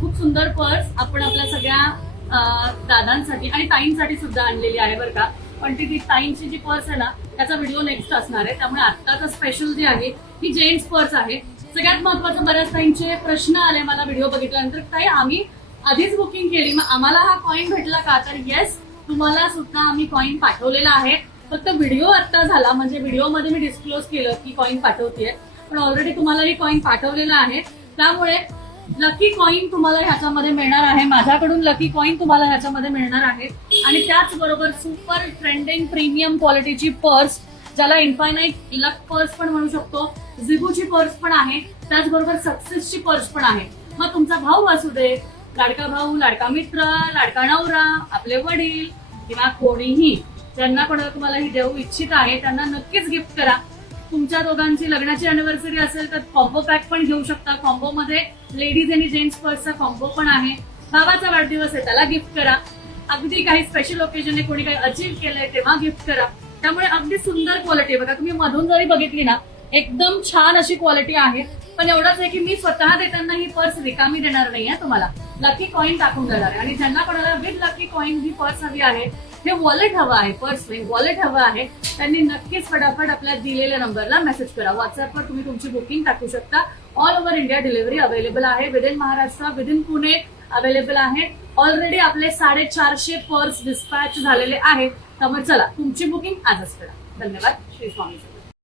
खूप सुंदर पर्स आपण आपल्या सगळ्या दादांसाठी आणि ताईंसाठी सुद्धा आणलेली आहे बरं का. पण ती ताईंची जी पर्स आहे ना त्याचा व्हिडिओ नेक्स्ट असणार आहे. त्यामुळे आत्ताचा स्पेशल जी आहे ही जेंट्स पर्स आहे. सगळ्यात महत्वाचं, बऱ्याच ताईंचे प्रश्न आले मला व्हिडिओ बघितल्यानंतर, ताई आम्ही आधीच बुकिंग केली मग आम्हाला हा कॉइन भेटला का? तर येस, तुम्हाला सुद्धा आम्ही कॉइन पाठवलेला आहे. फक्त व्हिडिओ आता झाला, म्हणजे व्हिडिओमध्ये मी डिस्क्लोज केलं की कॉइन पाठवतेय, पण ऑलरेडी तुम्हाला ही कॉइन पाठवलेला आहे. त्यामुळे लकी कॉइन तुम्हाला ह्याच्यामध्ये मिळणार आहे. माझ्याकडून लकी कॉइन तुम्हाला ह्याच्यामध्ये मिळणार आहे. आणि त्याचबरोबर सुपर ट्रेंडिंग प्रीमियम क्वालिटीची पर्स, ज्याला इन्फायनाईट लक पर्स पण म्हणू शकतो, झिगूची पर्स पण आहे, त्याचबरोबर सक्सेसची पर्स पण आहे. मग तुमचा भाऊ असू दे, लाडका भाऊ, लाडका मित्र, लाडका नवरा, आपले वडील किंवा कोणीही ज्यांना कोणाला तुम्हाला ही देऊ इच्छित आहे त्यांना नक्कीच गिफ्ट करा. तुमच्या दोघांची लग्नाची अॅनिव्हर्सरी असेल तर कॉम्बो पॅक पण घेऊ शकता. कॉम्बो मध्ये लेडीज आणि जेंट्स पर्सचा कॉम्बो पण आहे. भावाचा वाढदिवस आहे त्याला गिफ्ट करा. अगदी काही स्पेशल ओकेजन कोणी काही अचीव केलंय तेव्हा गिफ्ट करा. त्यामुळे अगदी सुंदर क्वालिटी बघा, तुम्ही मधून जरी बघितली ना एकदम छान अशी क्वालिटी आहे. पण एवढंच आहे की मी स्वतः देताना ही पर्स रिकामी देणार नाहीये, तुम्हाला लकी कॉइन टाकून देणार आहे. आणि ज्यांना कोणाला with lucky coin he purse हवी आहे, हे वॉलेट हवं आहे, पर्स नाही वॉलेट हवं आहे, त्यांनी नक्कीच फटाफट आपल्या दिलेल्या नंबरला मेसेज करा. व्हॉट्सअपवर तुम्ही तुमची बुकिंग टाकू शकता. All over India delivery available आहे. Within Maharashtra, within Pune available आहे. ऑलरेडी आपले 450 पर्स डिस्पॅच झालेले आहेत. त्यामुळे चला तुमची बुकिंग आजच करा. धन्यवाद. श्री स्वामी.